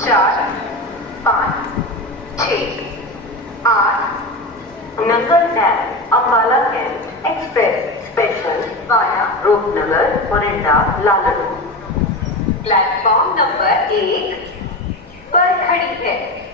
4, 5, 6, 8 नगर dam Ambala cantt express special via Rupnagar Morinda Lalganj platform number 1 पर खड़ी है।